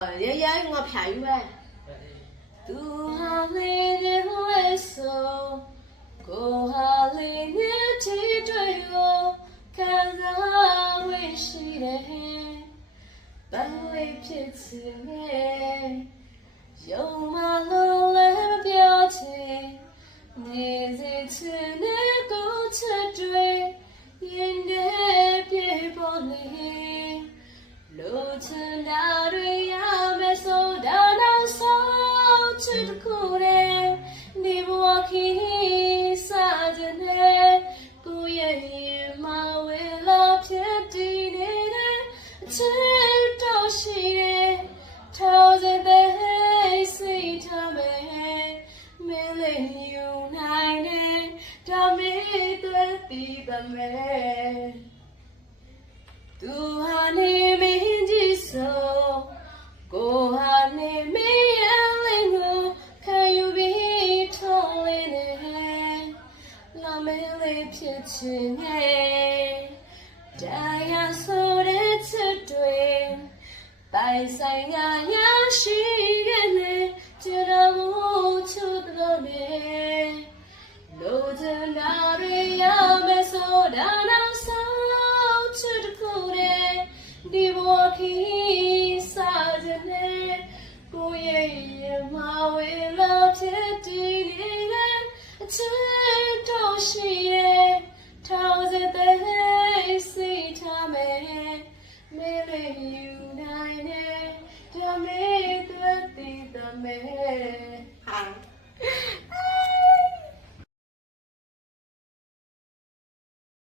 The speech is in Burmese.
爷爷我偏远，都哈里的挥手，过哈里的提追我，看着为谁的黑，半为撇子的，有马路的表情，你这次的狗车追，眼的别玻璃。路程大对呀，没走到那手去的苦嘞，你不忘记啥子呢？不愿意嘛，为了骗地呢，只找谁呢？讨在的谁他们没理由奈呢？他没得地的没。သူဟာနေမင်းကြီးဆိုကိုဟာနေမင်းရဲ့လင်းကိုခံယူပြီးထုံးလေးနဲ့လာမင်းလေးဖြစ်ချင်ရဲ့တရားဆိုတဲ့ချစ်တွေတိုင်ဆိုင်ရာရရှိခဲ့နေကြတော့မှုချူတော့နေလို့ချင်တာတွေရမယ်ဆိုတာနောက်ဆုံးချစ်တခုတည်းဒီဘဝခီ